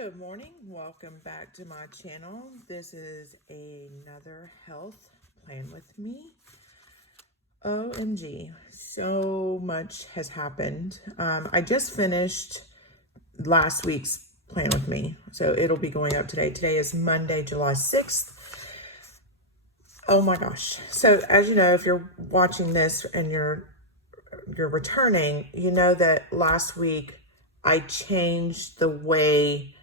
Good morning. Welcome back to my channel. This is another health plan with me. OMG, so much has happened. I just finished last week's plan with me, so it'll be going up today. Today is Monday, July 6th. Oh my gosh. So as you know, if you're watching this and you're returning, you know that last week I changed the way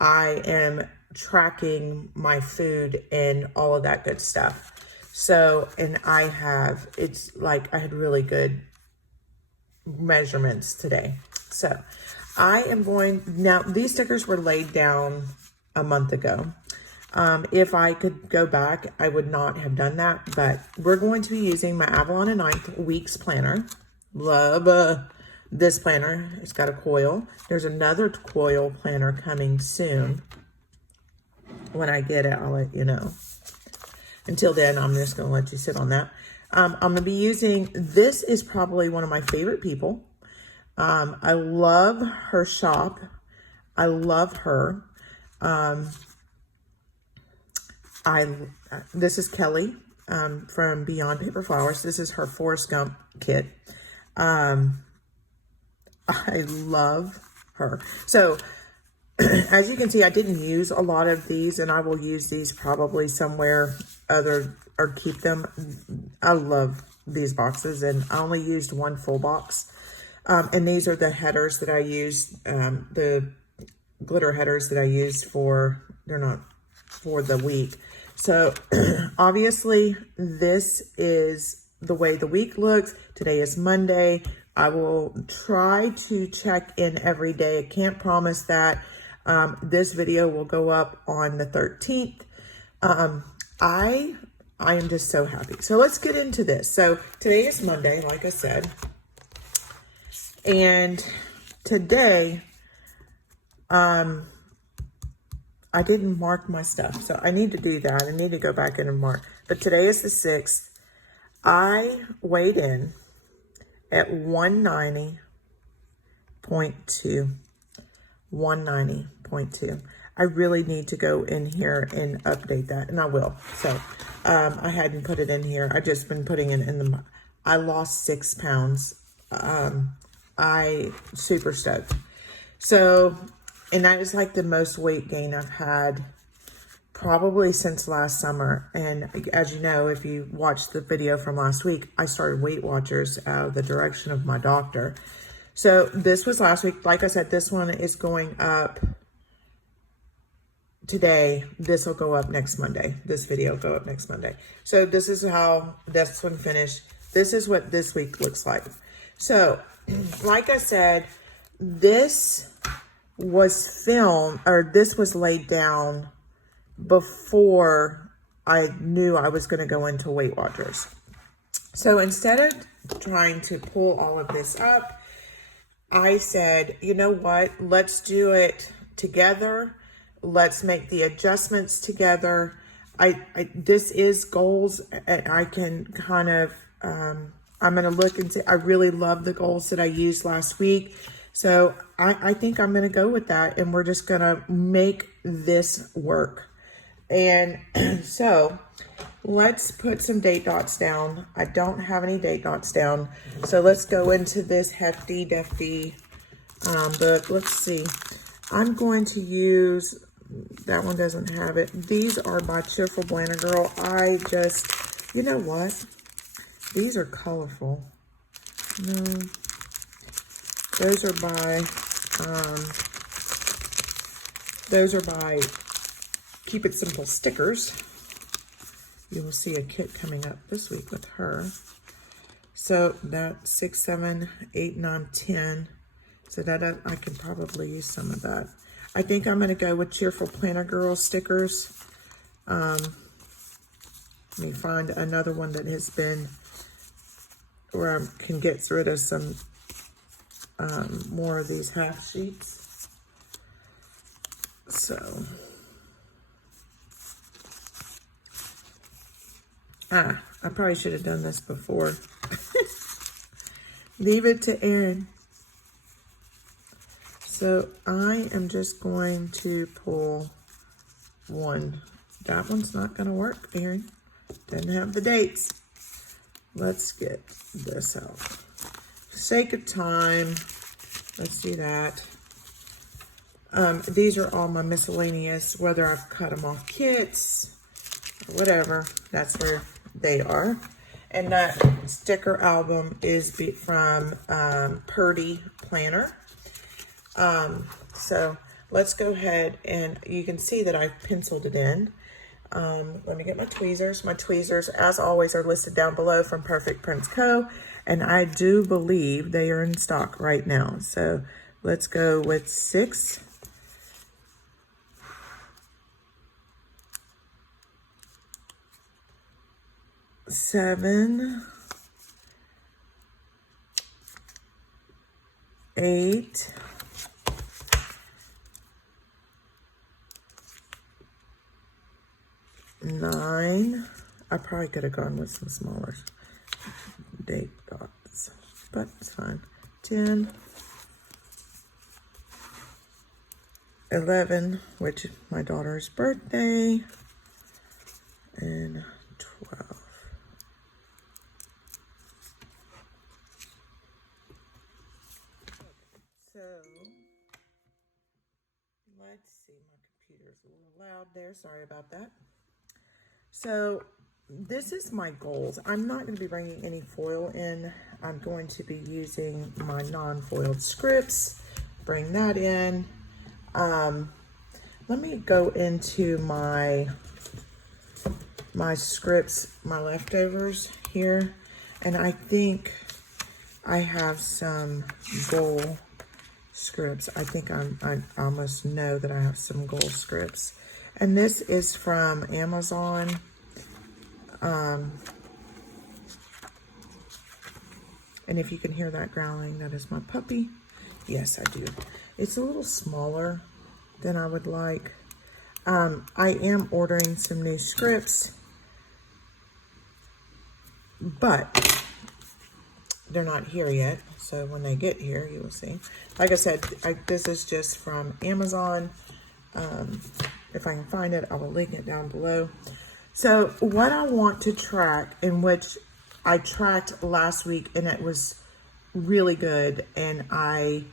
I am tracking my food and all of that good stuff. So, and it's like I had really good measurements today. So I am now these stickers were laid down a month ago. If I could go back, I would not have done that, but we're going to be using my Avalon and 9th weeks planner. Love this planner. It's got a coil. There's another coil planner coming soon. When I get it, I'll let you know. Until then, I'm just going to let you sit on that. I'm going to be using, this is probably one of my favorite people. I love her shop. I love her. This is Kelly from Beyond Paper Flowers. This is her Forrest Gump kit. I love her. So as you can see, I didn't use a lot of these, and I will use these probably somewhere other or keep them. I love these boxes, and I only used one full box. And these are the headers that I used, the glitter headers that I used they're not for the week. So obviously this is the way the week looks. Today is Monday. I will try to check in every day. I can't promise that. This video will go up on the 13th. I am just so happy. So let's get into this. So today is Monday, like I said. And today, I didn't mark my stuff. So I need to do that. I need to go back in and mark. But today is the 6th. I weighed in at 190.2. 190.2. I really need to go in here and update that, and I will. So I hadn't put it in here. I've just been putting it in I lost 6 pounds. I super stoked. So, and that is like the most weight gain I've had probably since last summer. And as you know, if you watched the video from last week, I started Weight Watchers out of the direction of my doctor. So this was last week. Like I said, this one is going up today. This will go up next Monday. This video will go up next Monday. So this is how this one finished. This is what this week looks like. So like I said, this was laid down before I knew I was going to go into Weight Watchers. So instead of trying to pull all of this up, I said, you know what, let's do it together. Let's make the adjustments together. This is goals, and I can kind of, I'm going to look and see. I really love the goals that I used last week. So I think I'm going to go with that, and we're just going to make this work. And so let's put some date dots down. I don't have any date dots down. So let's go into this hefty defty book. Let's see. I'm going to use, that one doesn't have it. These are by Cheerful Planner Girl. You know what? These are colorful. No. Those are by Keep It Simple stickers. You will see a kit coming up this week with her. So that 6, 7, 8, 9, 10. So that I can probably use some of that. I think I'm going to go with Cheerful Planner Girl stickers. Let me find another one that has been where I can get rid of some more of these half sheets. So I probably should have done this before. Leave it to Erin. So I am just going to pull one. That one's not going to work, Erin. Didn't have the dates. Let's get this out. For sake of time, let's do that. These are all my miscellaneous, whether I've cut them off kits or whatever, that's where they are. And that sticker album is from Purdy Planner. So let's go ahead, and you can see that I've penciled it in. Let me get my tweezers. My tweezers, as always, are listed down below from Perfect Prints Co. And I do believe they are in stock right now. So let's go with 6. 7, 8, 9. I probably could have gone with some smaller date dots, but it's fine. 10, 11, which is my daughter's birthday, and 12. So, let's see, my computer's a little loud there, sorry about that. So, this is my goals. I'm not going to be bringing any foil in. I'm going to be using my non-foiled scripts, bring that in. Let me go into my scripts, my leftovers here, and I think I have some goal scripts. I think I almost know that I have some goal scripts, and this is from Amazon. And if you can hear that growling, that is my puppy. Yes, I do. It's a little smaller than I would like. I am ordering some new scripts, but they're not here yet. So when they get here, you will see. Like I said, this is just from Amazon. If I can find it, I will link it down below. So what I want to track, in which I tracked last week, and it was really good, and I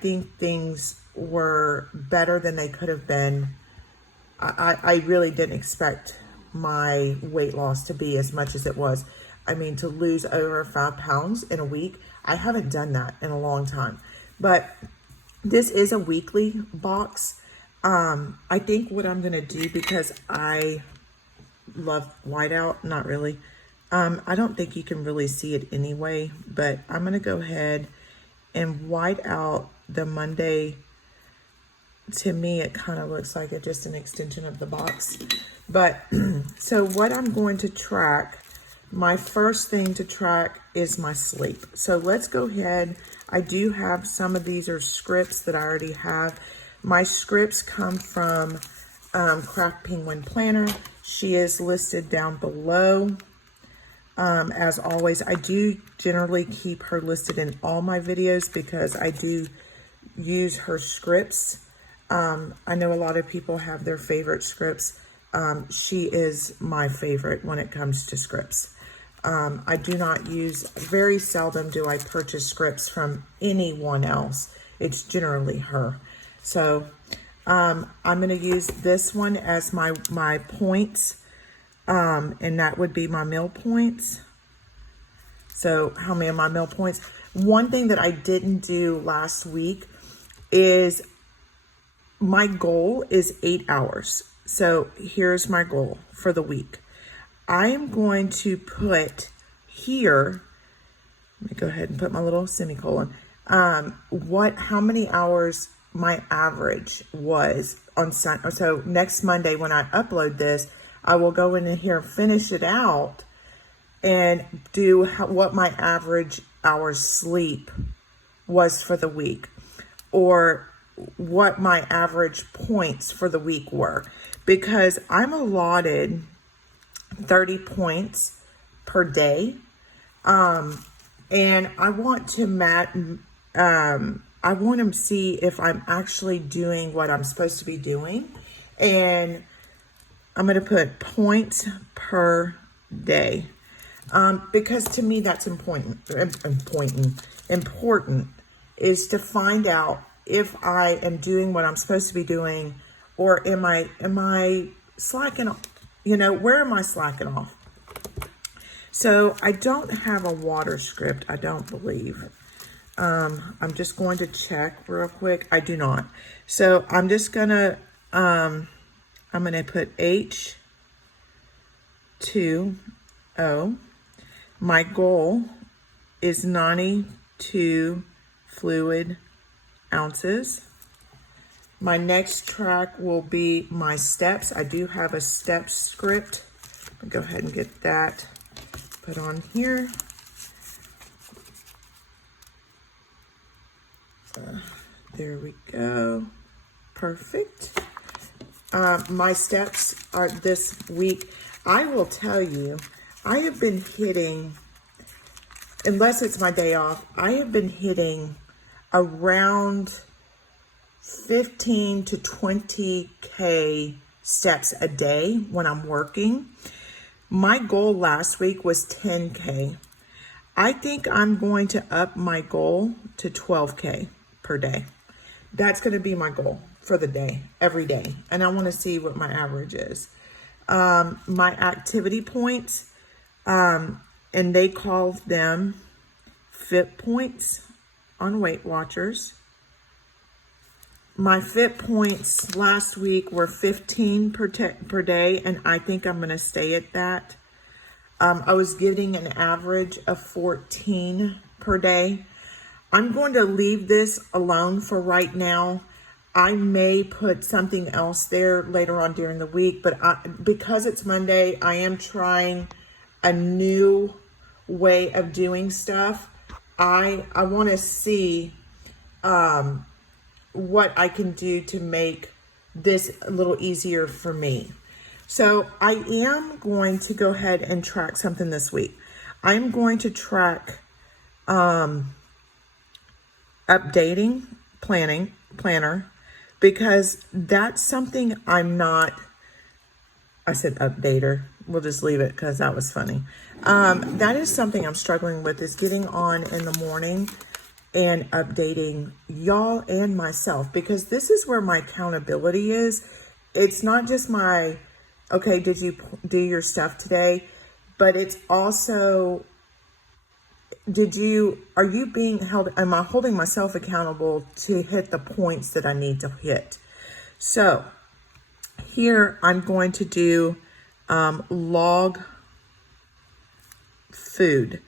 think things were better than they could have been. I really didn't expect my weight loss to be as much as it was. I mean, to lose over 5 pounds in a week, I haven't done that in a long time. But this is a weekly box. I think what I'm going to do, because I love whiteout, not really. I don't think you can really see it anyway, but I'm going to go ahead and white out the Monday. To me, it kind of looks like just an extension of the box. But so what I'm going to track, my first thing to track is my sleep. So let's go ahead. I do have some of these are scripts that I already have. My scripts come from Craft Penguin Planner. She is listed down below. As always, I do generally keep her listed in all my videos because I do use her scripts. I know a lot of people have their favorite scripts. She is my favorite when it comes to scripts. I do not use, very seldom do I purchase scripts from anyone else. It's generally her. So I'm going to use this one as my points, and that would be my meal points. So how many of my meal points? One thing that I didn't do last week is my goal is 8 hours. So here's my goal for the week. I am going to put here, let me go ahead and put my little semicolon, how many hours my average was on Sunday. So next Monday when I upload this, I will go in here, finish it out, and do what my average hours sleep was for the week, or what my average points for the week were, because I'm allotted 30 points per day. And I want to I want to see if I'm actually doing what I'm supposed to be doing. And I'm going to put points per day. Because to me, that's important is to find out if I am doing what I'm supposed to be doing, or am I slacking off? You know, where am I slacking off? So I don't have a water script, I don't believe. I'm just going to check real quick. I do not. So I'm just gonna I'm gonna put H2O. My goal is 92 fluid ounces. My next track will be my steps. I do have a step script. I'll go ahead and get that put on here. There we go. Perfect. My steps are this week. I will tell you, I have been hitting, unless it's my day off, I have been hitting around 15 to 20K steps a day when I'm working. My goal last week was 10K. I think I'm going to up my goal to 12K per day. That's going to be my goal for the day, every day. And I want to see what my average is. My activity points, and they call them fit points on Weight Watchers. My fit points last week were 15 per day, and I think I'm going to stay at that. I was getting an average of 14 per day. I'm going to leave this alone for right now. I may put something else there later on during the week, but because it's Monday, I am trying a new way of doing stuff. I want to see what I can do to make this a little easier for me. So I am going to go ahead and track something this week. I'm going to track updating planner, because that's something I said updater. We'll just leave it because that was funny. That is something I'm struggling with, is getting on in the morning and updating y'all and myself, because this is where my accountability is. It's not just my, okay, did you do your stuff today? But it's also, are you being held, am I holding myself accountable to hit the points that I need to hit? So here I'm going to do log food.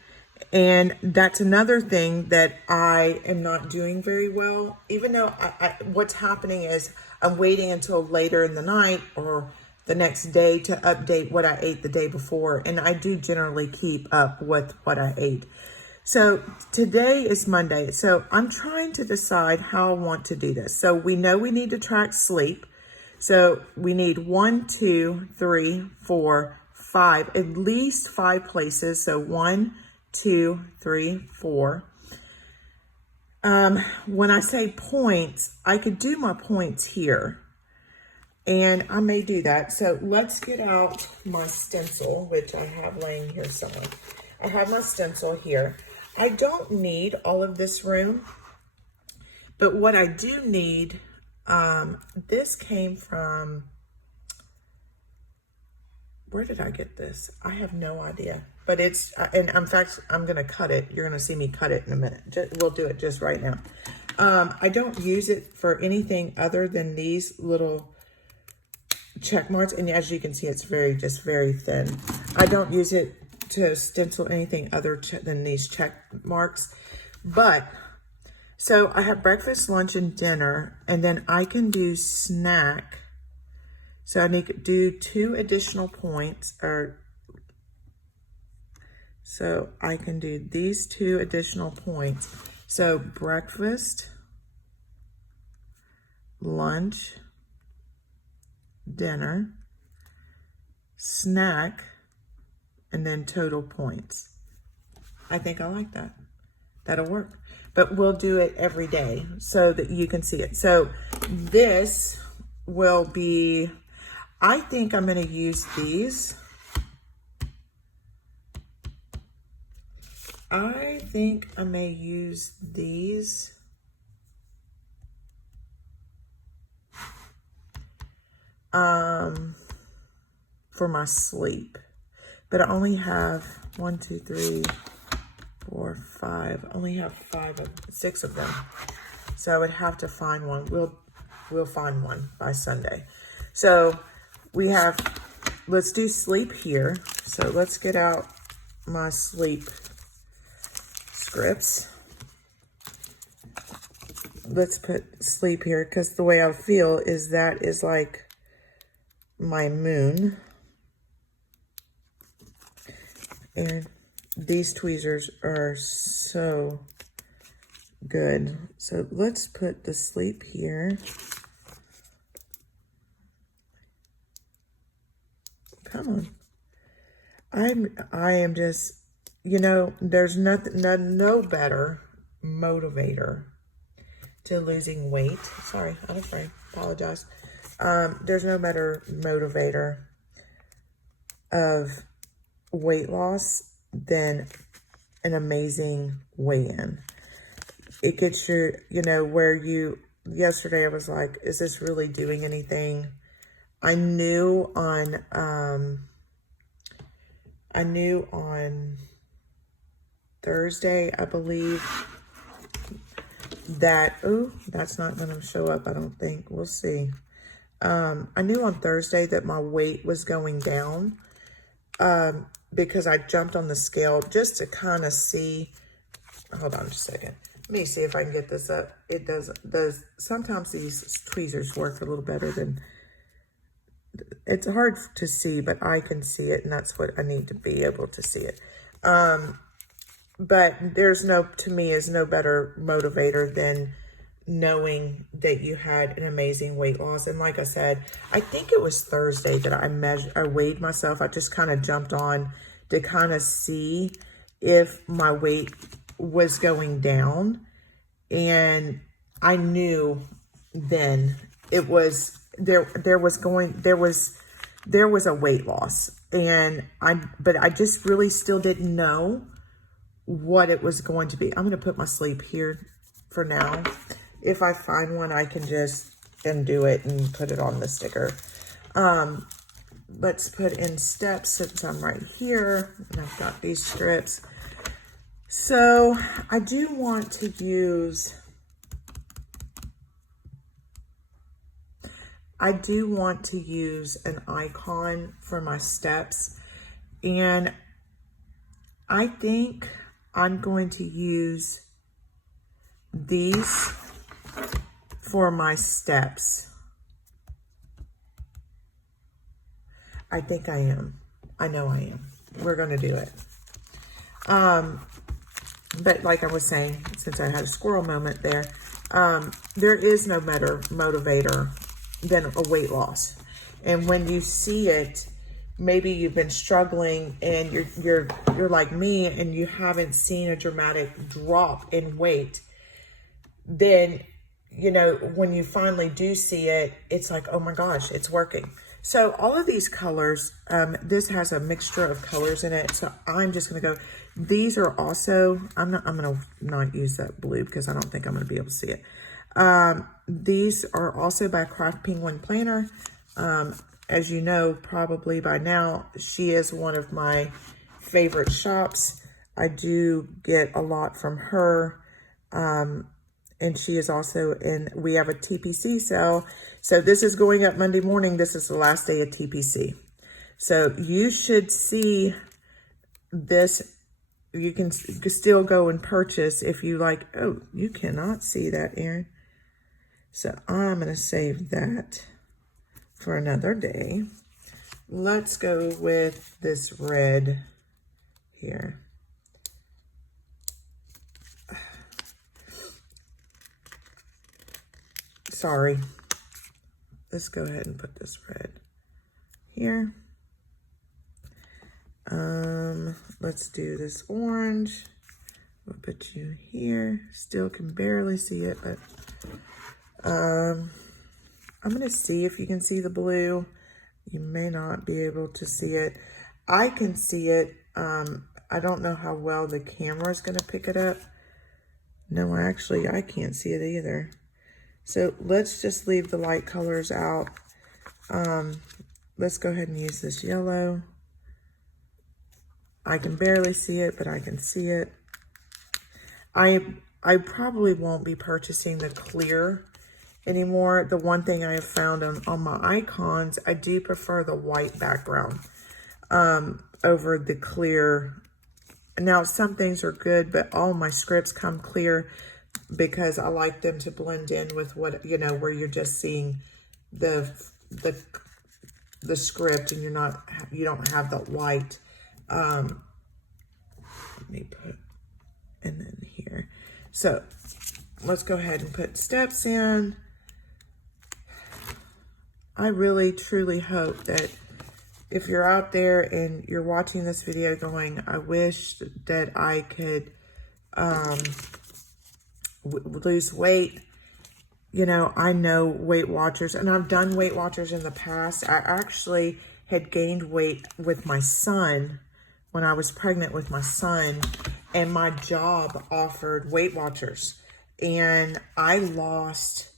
And that's another thing that I am not doing very well, even though what's happening is I'm waiting until later in the night or the next day to update what I ate the day before. And I do generally keep up with what I ate. So today is Monday. So I'm trying to decide how I want to do this. So we know we need to track sleep. So we need 1, 2, 3, 4, 5, at least 5 places. So 1, 2, 3, 4. When I say points, I could do my points here, and I may do that. So let's get out my stencil, which I have laying here somewhere. I have my stencil here. I don't need all of this room, but what I do need, this came from, where did I get this? I have no idea. But it's, and in fact, I'm going to cut it. You're going to see me cut it in a minute. We'll do it just right now. I don't use it for anything other than these little check marks. And as you can see, it's just very thin. I don't use it to stencil anything other than these check marks. But, so I have breakfast, lunch, and dinner. And then I can do snack. So I need to do 2 additional points, so I can do these 2 additional points. So breakfast, lunch, dinner, snack, and then total points. I think I like that. that'll work. But we'll do it every day so that you can see it. So this will be, I think I'm going to use these. I think I may use these. For my sleep. But I only have 1, 2, 3, 4, 5. I only have 6 of them. So I would have to find one. We'll find one by Sunday. So we have, let's do sleep here. So let's get out my sleep scripts. Let's put sleep here because the way I feel is that is like my moon. And these tweezers are so good. So let's put the sleep here. Come on. I am just, you know, there's nothing, no better motivator to losing weight. Sorry, out of frame. Apologize. There's no better motivator of weight loss than an amazing weigh-in. It gets you, you know, where you, yesterday I was like, is this really doing anything? I knew on Thursday, I believe, that, oh, that's not going to show up, I don't think. We'll see. I knew on Thursday that my weight was going down because I jumped on the scale just to kind of see. Hold on just a second. Let me see if I can get this up. It does. Sometimes these tweezers work a little better than, it's hard to see, but I can see it, and that's what I need to be able to see it. But there's no, to me, is no better motivator than knowing that you had an amazing weight loss. And like I said, I think it was Thursday that I weighed myself. I just kind of jumped on to kind of see if my weight was going down. And I knew then it was, there was a weight loss. But I just really still didn't know what it was going to be. I'm going to put my sleep here for now. If I find one, I can just undo it and put it on the sticker. Let's put in steps since I'm right here and I've got these strips. So I do want to use, an icon for my steps, and I think I'm going to use these for my steps. I think I am. I know I am. We're going to do it. But like I was saying, since I had a squirrel moment there, there is no better motivator than a weight loss. And when you see it, maybe you've been struggling and you're like me and you haven't seen a dramatic drop in weight, then, you know, when you finally do see it, it's like, oh my gosh, it's working. So all of these colors, this has a mixture of colors in it. So I'm just going to go, these are also, I'm going to not use that blue because I don't think I'm going to be able to see it. These are also by Craft Penguin Planner. As you know, probably by now, she is one of my favorite shops. I do get a lot from her. And she is also we have a TPC sale. So this is going up Monday morning. This is the last day of TPC. So you should see this. You can still go and purchase if you like. Oh, you cannot see that, Erin. So I'm going to save that for another day. Let's go with this red here. Sorry. Let's go ahead and put this red here. Let's do this orange. We'll put you here. Still can barely see it, but I'm going to see if you can see the blue. You may not be able to see it. I can see it. I don't know how well the camera is going to pick it up. No, actually, I can't see it either. So let's just leave the light colors out. Let's go ahead and use this yellow. I can barely see it, but I can see it. I probably won't be purchasing the clear anymore. The one thing I have found on my icons, I do prefer the white background over the clear. Now, some things are good, but all my scripts come clear because I like them to blend in with what, you know, where you're just seeing the script and you don't have the white. Let me put, and then here. So let's go ahead and put steps in. I really, truly hope that if you're out there and you're watching this video going, I wish that I could lose weight. You know, I know Weight Watchers, and I've done Weight Watchers in the past. I actually had gained weight with my son when I was pregnant with my son, and my job offered Weight Watchers, and I lost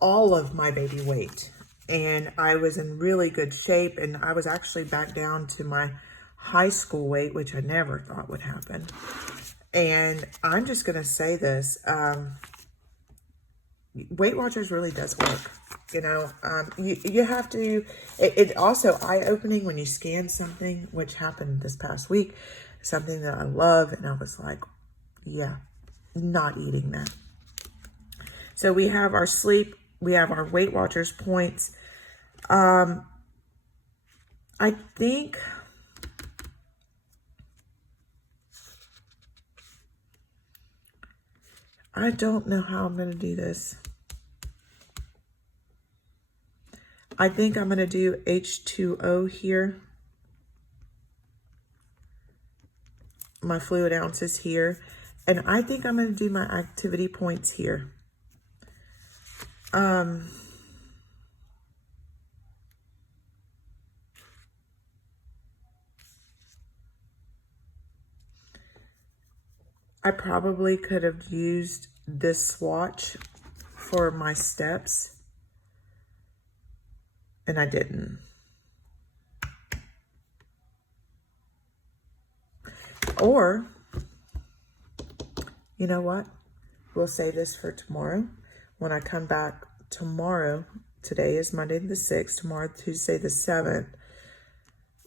all of my baby weight, and I was in really good shape, and I was actually back down to my high school weight, which I never thought would happen. And I'm just going to say this, Weight Watchers really does work. You know, you have to, it also eye-opening when you scan something, which happened this past week, something that I love, and I was like, yeah, not eating that. So we have our sleep, we have our Weight Watchers points. I think I don't know how I'm going to do this. I think I'm going to do H2O here. My fluid ounces here. And I think I'm going to do my activity points here. I probably could have used this swatch for my steps, and I didn't. Or, you know what? We'll save this for tomorrow. When I come back tomorrow, today is Monday the 6th, tomorrow Tuesday the 7th,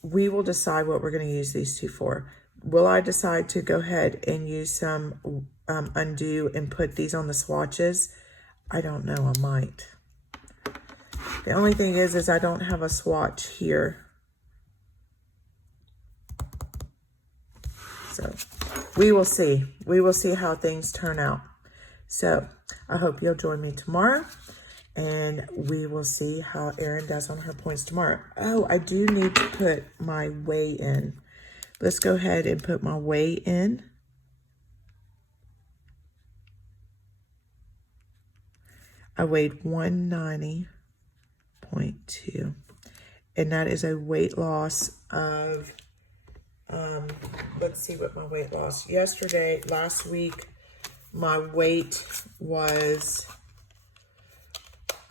we will decide what we're going to use these two for. Will I decide to go ahead and use some undo and put these on the swatches? I don't know. I might. The only thing is I don't have a swatch here. So we will see. We will see how things turn out. So I hope you'll join me tomorrow, and we will see how Erin does on her points tomorrow. Oh, I do need to put my weigh in. Let's go ahead and put my weigh in. I weighed 190.2, and that is a weight loss of, let's see what my weight loss. Last week, my weight was,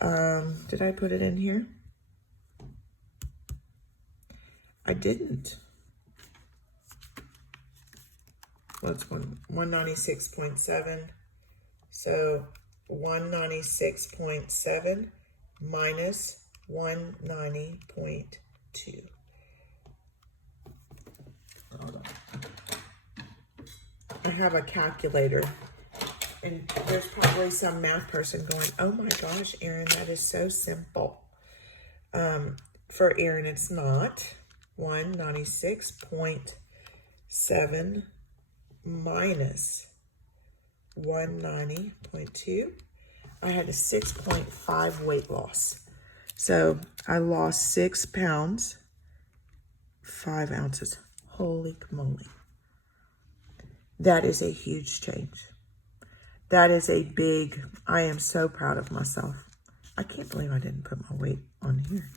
did I put it in here? I didn't. What's 196.7? So 196.7 minus 190.2. Hold on. I have a calculator, and there's probably some math person going, oh my gosh, Erin, that is so simple. For Erin, it's not. 196.7 minus 190.2. I had a 6.5 weight loss. So I lost 6 pounds, 5 ounces. Holy moly. That is a huge change. That is a big, I am so proud of myself. I can't believe I didn't put my weight on here.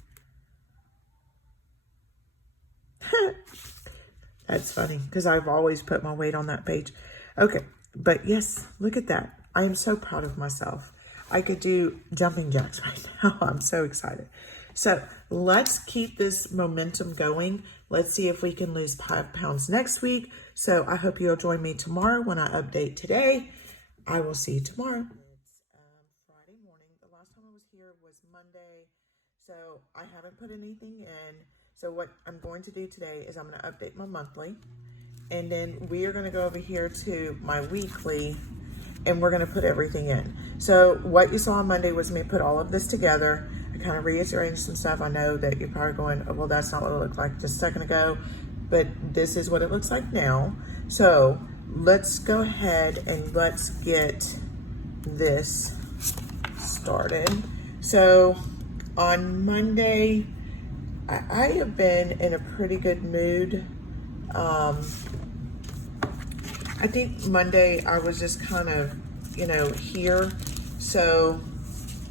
That's funny because I've always put my weight on that page. Okay, but yes, look at that. I am so proud of myself. I could do jumping jacks right now. I'm so excited. So let's keep this momentum going. Let's see if we can lose 5 pounds next week. So I hope you'll join me tomorrow when I update today. I will see you tomorrow. It's Friday morning. The last time I was here was Monday. So I haven't put anything in. So what I'm going to do today is I'm going to update my monthly. And then we are going to go over here to my weekly. And we're going to put everything in. So what you saw on Monday was me put all of this together. I kind of rearranged some stuff. I know that you're probably going, oh, well, that's not what it looked like just a second ago. But this is what it looks like now. So let's go ahead and let's get this started. So on Monday, I have been in a pretty good mood. I think Monday I was just kind of, here. So,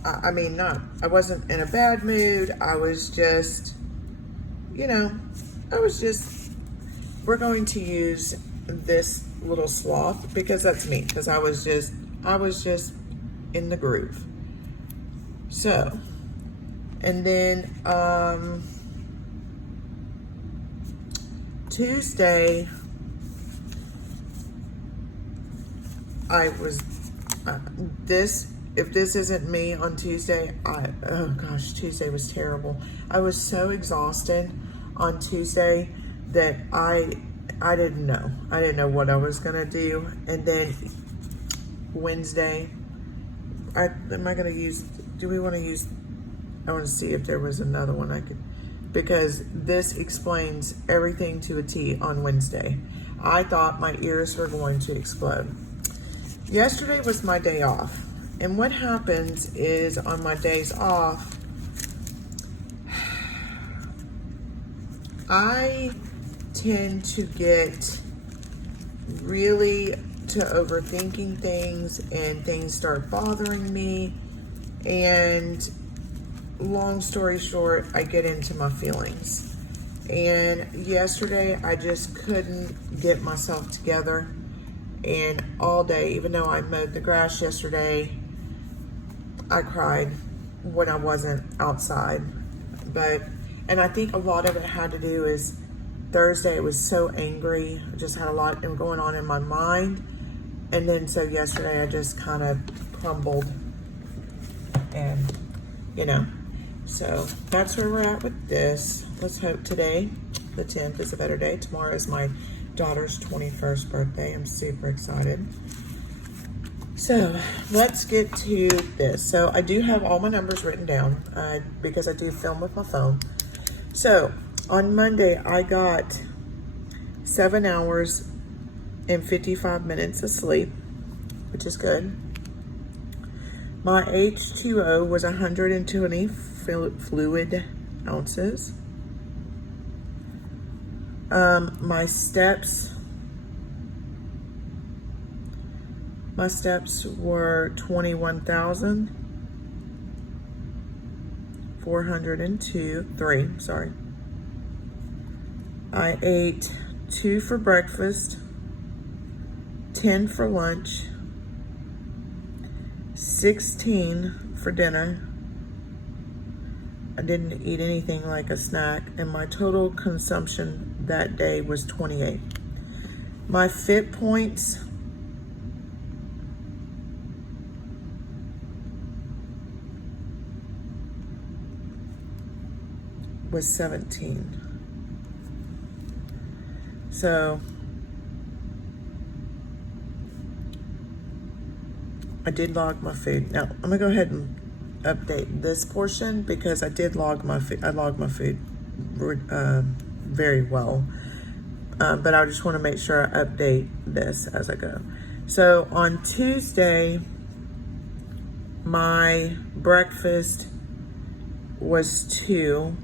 I wasn't in a bad mood. I was just, we're going to use this little sloth because that's me. Because I was just in the groove. So, and then, Tuesday, I was, if this isn't me on Tuesday, oh gosh, Tuesday was terrible. I was so exhausted on Tuesday that I didn't know. I didn't know what I was gonna do. And then Wednesday, do we wanna use, I wanna see if there was another one I could, because this explains everything to a T on Wednesday. I thought my ears were going to explode. Yesterday was my day off. And what happens is on my days off, I tend to get really to overthinking things and things start bothering me. And long story short, I get into my feelings. And yesterday, I just couldn't get myself together. And all day, even though I mowed the grass yesterday, I cried when I wasn't outside. And I think a lot of it had to do is Thursday I was so angry. I just had a lot going on in my mind. And then so yesterday I just kind of crumbled. And, so that's where we're at with this. Let's hope today, the 10th, is a better day. Tomorrow is my daughter's 21st birthday. I'm super excited. So let's get to this. So I do have all my numbers written down because I do film with my phone. So on Monday, I got 7 hours and 55 minutes of sleep, which is good. My H2O was 120 fluid ounces. My steps were 21,402. Sorry. I ate 2 for breakfast, 10 for lunch, 16 for dinner. I didn't eat anything like a snack, and my total consumption that day was 28. My fit points was 17. So I did log my food. Now I'm gonna go ahead and update this portion because I did log my food. I logged my food very well, but I just want to make sure I update this as I go. So on Tuesday, my breakfast was 2.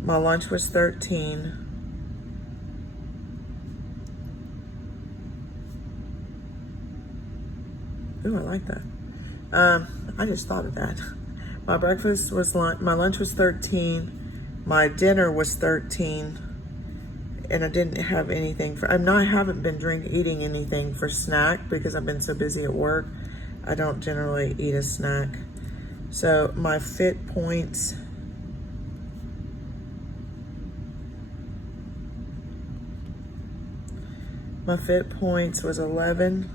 My lunch was 13. Ooh, I like that. I just thought of that. My breakfast was lunch. My lunch was 13. My dinner was 13. And I didn't have anything for, I haven't been eating anything for snack because I've been so busy at work. I don't generally eat a snack. So my fit points, was 11.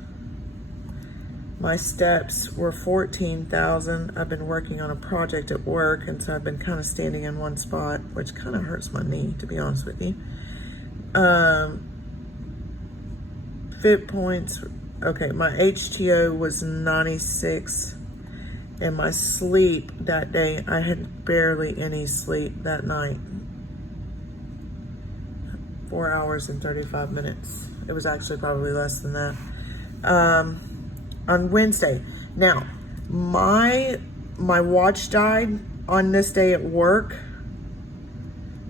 My steps were 14,000. I've been working on a project at work, and so I've been kind of standing in one spot, which kind of hurts my knee, to be honest with you. Fit points, okay, my HTO was 96, and my sleep that day, I had barely any sleep that night. 4 hours and 35 minutes. It was actually probably less than that. On Wednesday. Now, my watch died on this day at work.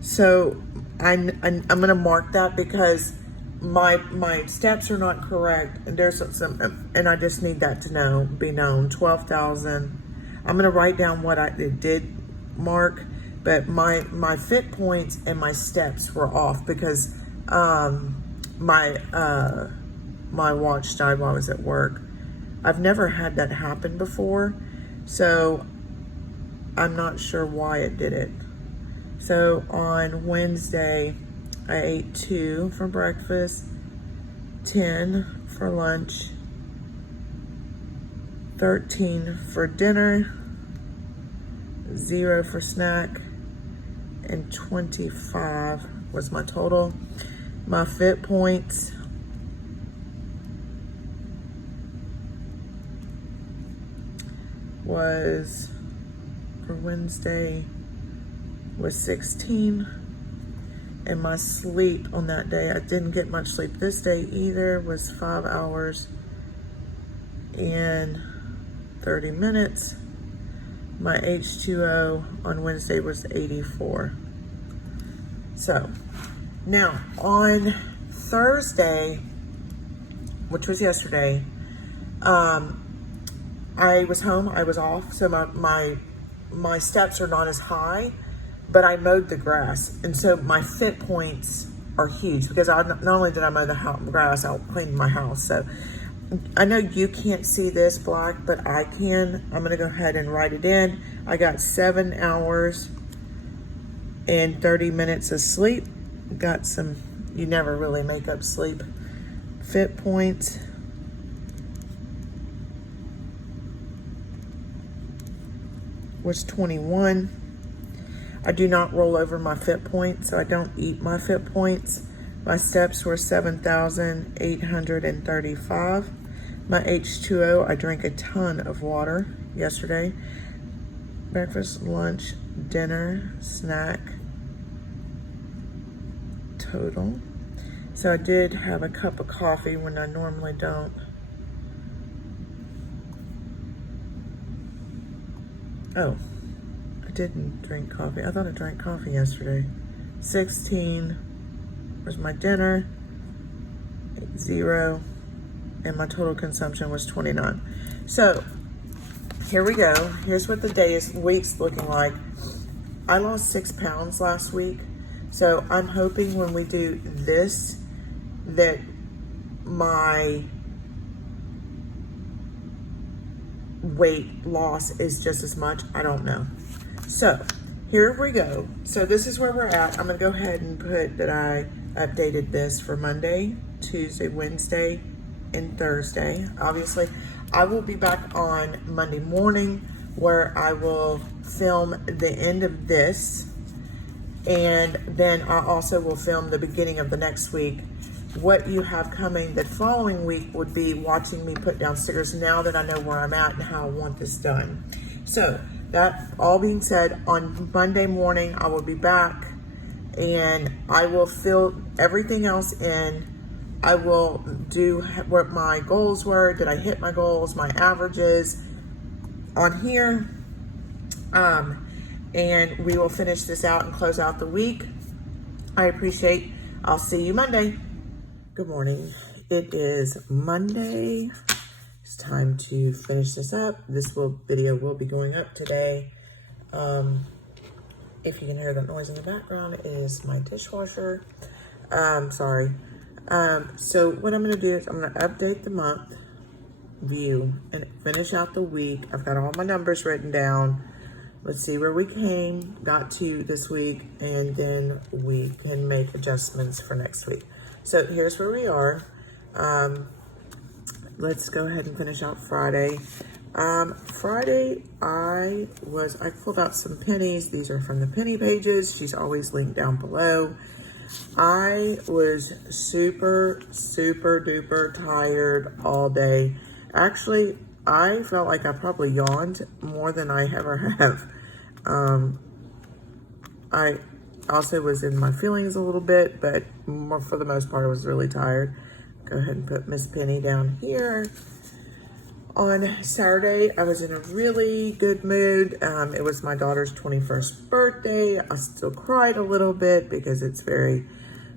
So I'm gonna mark that because my steps are not correct, and there's some, and I just need that to be known. 12,000. I'm gonna write down what I did mark, but my fit points and my steps were off because my watch died while I was at work. I've never had that happen before, so I'm not sure why it did it. So on Wednesday, I ate 2 for breakfast, 10 for lunch, 13 for dinner, 0 for snack, and 25 was my total. My fit points was, for Wednesday, was 16. And my sleep on that day, I didn't get much sleep this day either, was 5 hours and 30 minutes. My H2O on Wednesday was 84. So now on Thursday, which was yesterday, I was home, I was off, so my steps are not as high, but I mowed the grass, and so my fit points are huge because not only did I mow the grass, I cleaned my house. So I know you can't see this black, but I can. I'm gonna go ahead and write it in. I got 7 hours and 30 minutes of sleep. Got some, you never really make up sleep. Fit points was 21. I do not roll over my fit points, so I don't eat my fit points. My steps were 7,835. My H2O, I drank a ton of water yesterday. Breakfast, lunch, dinner, snack, total. So I did have a cup of coffee when I normally don't. Oh, I didn't drink coffee. I thought I drank coffee yesterday. 16 was my dinner, 0, and my total consumption was 29. So here we go. Here's what the week's looking like. I lost 6 pounds last week. So I'm hoping when we do this that my weight loss is just as much. I don't know. So here we go. So this is where we're at. I'm gonna go ahead and put that I updated this for Monday, Tuesday, Wednesday, and Thursday. Obviously, I will be back on Monday morning where I will film the end of this, and then I also will film the beginning of the next week. What you have coming the following week would be watching me put down stickers now that I know where I'm at and how I want this done. So that all being said, on Monday morning I will be back and I will fill everything else in. I will do what my goals were. Did I hit my goals, my averages on here? And we will finish this out and close out the week. I'll see you Monday. Good morning. It is Monday, it's time to finish this up. This video will be going up today. If you can hear that noise in the background, it is my dishwasher. Sorry. So what I'm going to do is I'm going to update the month view and finish out the week. I've got all my numbers written down. Let's see where we got to this week, and then we can make adjustments for next week. So here's where we are. Let's go ahead and finish out Friday. Friday, I pulled out some pennies. These are from the penny pages. She's always linked down below. I was super, super duper tired all day. Actually, I felt like I probably yawned more than I ever have. I also was in my feelings a little bit, but for the most part, I was really tired. Go ahead and put Miss Penny down here. On Saturday, I was in a really good mood. It was my daughter's 21st birthday. I still cried a little bit because it's very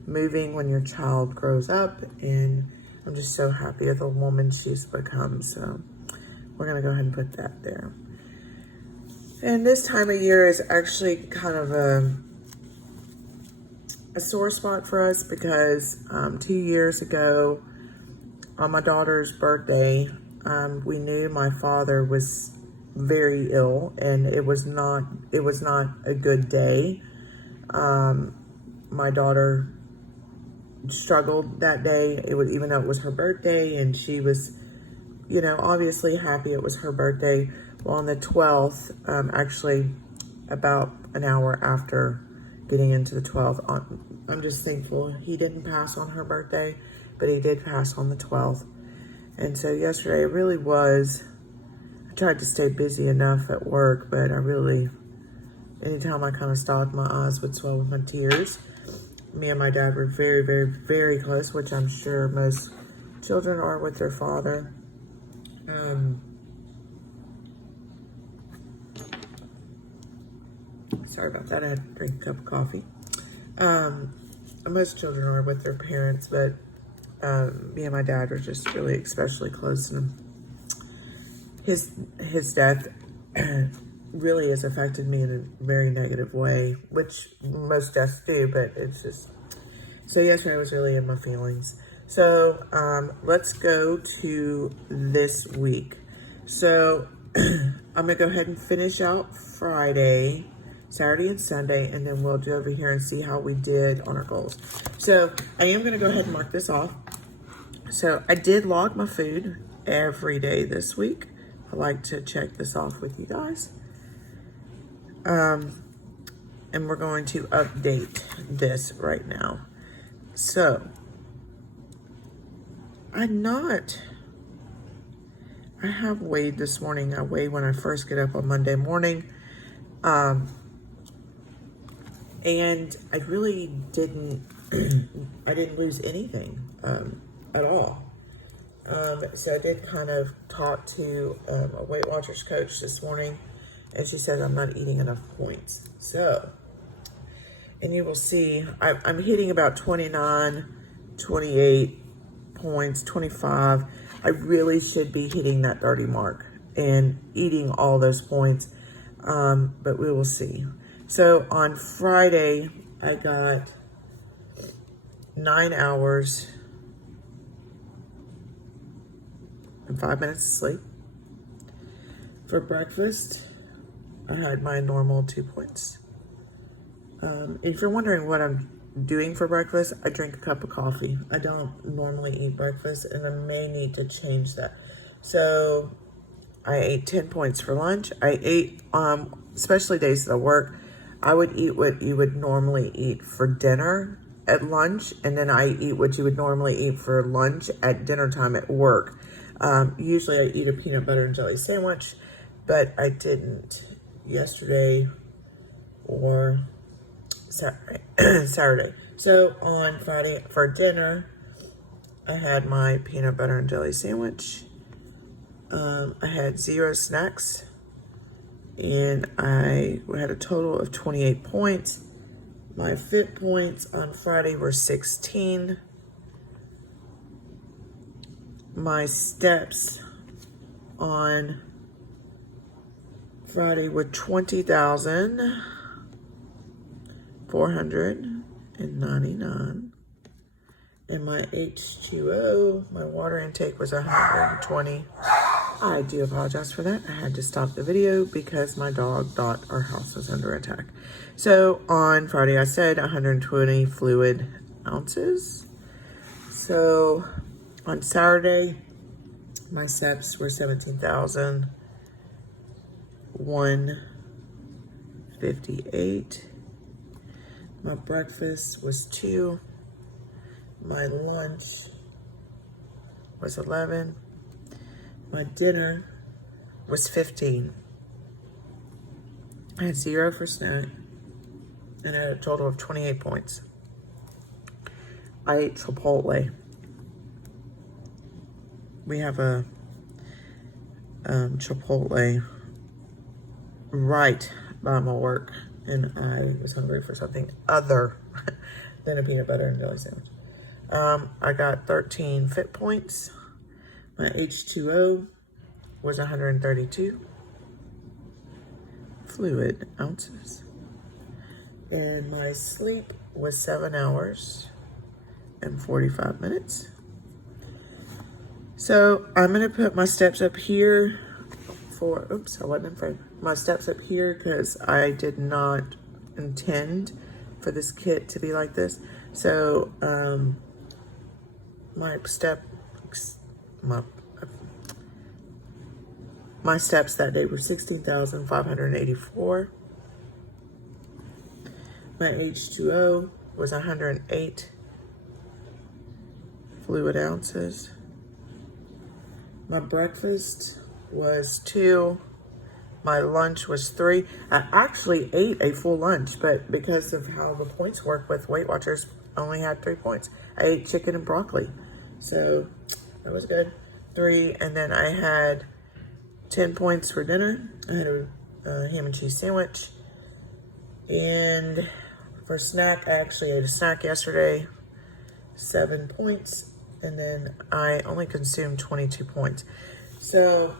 moving when your child grows up, and I'm just so happy with the woman she's become. So we're gonna go ahead and put that there. And this time of year is actually kind of a sore spot for us because 2 years ago on my daughter's birthday, we knew my father was very ill, and it was not a good day. My daughter struggled that day. Even though it was her birthday, and she was, obviously happy it was her birthday. Well, on the 12th, actually about an hour after getting into the 12th, I'm just thankful he didn't pass on her birthday, but he did pass on the 12th. And so yesterday it really was, I tried to stay busy enough at work, but anytime I kind of stopped, my eyes would swell with my tears. Me and my dad were very, very, very close, which I'm sure most children are with their father. Sorry about that, I had to drink a cup of coffee. Most children are with their parents, but me and my dad were just really especially close, and his death really has affected me in a very negative way, which most deaths do, but it's just, so yesterday I was really in my feelings. So let's go to this week. So I'm gonna go ahead and finish out Friday, Saturday, and Sunday, and then we'll do over here and see how we did on our goals. So I am gonna go ahead and mark this off. So I did log my food every day this week. I like to check this off with you guys. And we're going to update this right now. So I have weighed this morning. I weighed when I first get up on Monday morning. And I really didn't, I didn't lose anything at all. So I did kind of talk to a Weight Watchers coach this morning, and she said I'm not eating enough points. So, and you will see, I'm hitting about 29, 28 points, 25. I really should be hitting that 30 mark and eating all those points, but we will see. So on Friday, I got 9 hours and 5 minutes of sleep. For breakfast, I had my normal 2 points. If you're wondering what I'm doing for breakfast, I drink a cup of coffee. I don't normally eat breakfast, and I may need to change that. So I ate 10 points for lunch. I ate, especially days that I work, I would eat what you would normally eat for dinner at lunch, and then I eat what you would normally eat for lunch at dinner time at work. Usually I eat a peanut butter and jelly sandwich, but I didn't yesterday or Saturday. So on Friday for dinner, I had my peanut butter and jelly sandwich. I had 0 snacks, and I had a total of 28 points. My fit points on Friday were 16. My steps on Friday with 20,499. And my H2O, my water intake was 120. I do apologize for that. I had to stop the video because my dog thought our house was under attack. So on Friday, I said 120 fluid ounces. So on Saturday, my steps were 17,158. My breakfast was 2. My lunch was 11. My dinner was 15. I had 0 for snack, and I had a total of 28 points. I ate Chipotle. We have a Chipotle right by my work, and I was hungry for something other than a peanut butter and jelly sandwich. I got 13 fit points. My H2O was 132 fluid ounces. And my sleep was 7 hours and 45 minutes. So I'm going to put my steps up here for, oops, I wasn't in frame. My steps up here because I did not intend for this kit to be like this. So, my steps that day were 16,584. My H2O was 108 fluid ounces. My breakfast was 2. My lunch was 3. I actually ate a full lunch, but because of how the points work with Weight Watchers, I only had 3 points. I ate chicken and broccoli. So that was good. 3, and then I had 10 points for dinner. I had a ham and cheese sandwich. And for snack, I actually ate a snack yesterday, 7 points. And then I only consumed 22 points. So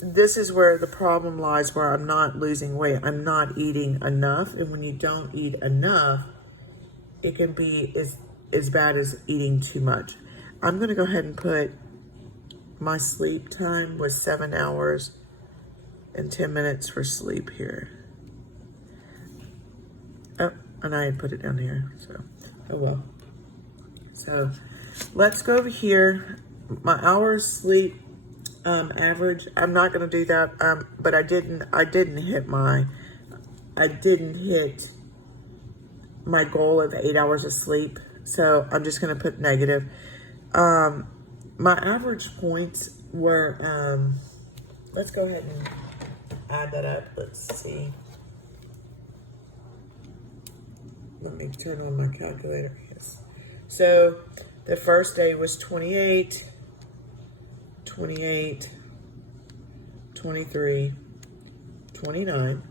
this is where the problem lies, where I'm not losing weight. I'm not eating enough. And when you don't eat enough, it can be as bad as eating too much. I'm going to go ahead and put my sleep time was 7 hours and 10 minutes for sleep here. Oh, and I had put it down here, so, oh well. So let's go over here. My hours sleep average, I'm not going to do that, but I didn't hit my goal of 8 hours of sleep. So I'm just going to put negative. My average points were, let's go ahead and add that up. Let's see. Let me turn on my calculator. Yes. So the first day was 28, 28, 23, 29,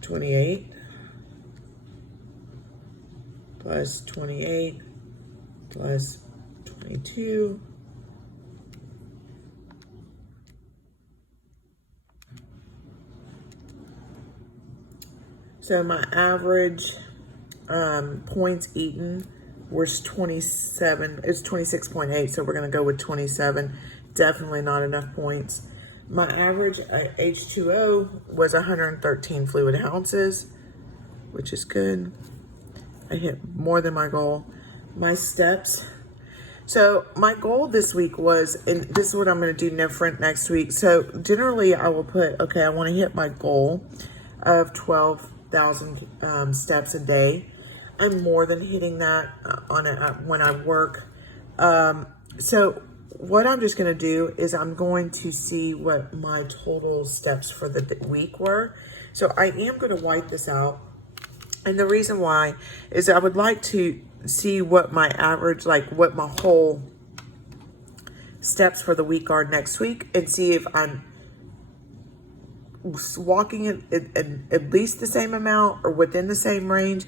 28, plus 28, plus 22, so my average points eaten was 27. It's 26.8, so we're going to go with 27. Definitely not enough points. My average H2O was 113 fluid ounces, which is good. I hit more than my goal. My steps. So my goal this week was, and this is what I'm going to do different next week. So generally I will put, okay, I want to hit my goal of 12,000 steps a day. I'm more than hitting that when I work. So what I'm just going to do is I'm going to see what my total steps for the week were. So I am going to wipe this out. And the reason why is I would like to see what my average, like what my whole steps for the week are next week, and see if I'm walking at least the same amount or within the same range.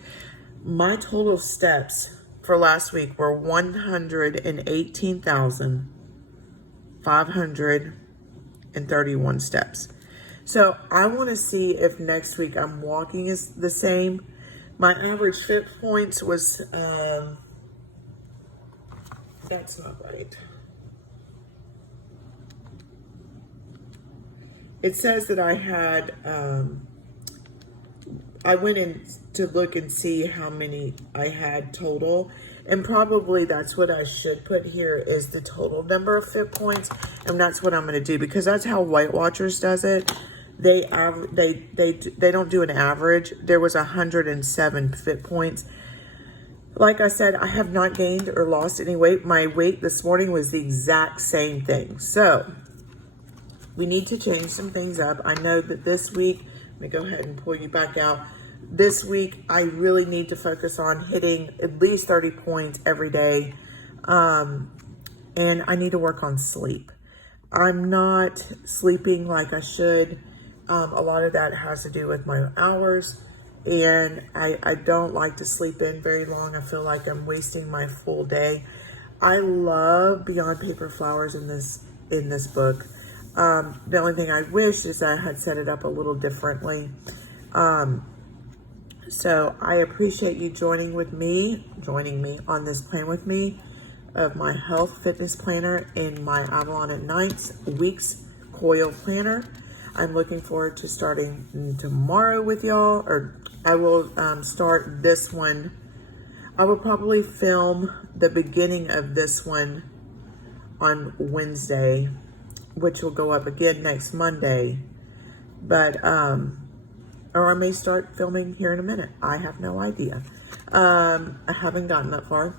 My total steps for last week were 118,000 531 steps. So I want to see if next week I'm walking is the same. My average fit points was, that's not right. It says that I had, I went in to look and see how many I had total. And probably that's what I should put here is the total number of fit points. And that's what I'm going to do because that's how Weight Watchers does it. They don't do an average. There was 107 fit points. Like I said, I have not gained or lost any weight. My weight this morning was the exact same thing. So we need to change some things up. I know that this week, let me go ahead and pull you back out. This week, I really need to focus on hitting at least 30 points every day. And I need to work on sleep. I'm not sleeping like I should. A lot of that has to do with my hours. And I don't like to sleep in very long. I feel like I'm wasting my full day. I love Beyond Paper Flowers in this book. The only thing I wish is I had set it up a little differently. So I appreciate you joining me on this plan with me of my health fitness planner in my Avalon at Nights weeks Coil planner. I'm looking forward to starting tomorrow with y'all, or I will start this one. I will probably film the beginning of this one on Wednesday, which will go up again next Monday. But, or I may start filming here in a minute. I have no idea. I haven't gotten that far.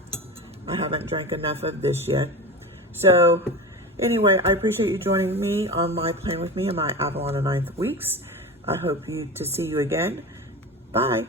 I haven't drank enough of this yet. So anyway, I appreciate you joining me on my plan with me in my Avalon and 9th weeks. I hope to see you again. Bye.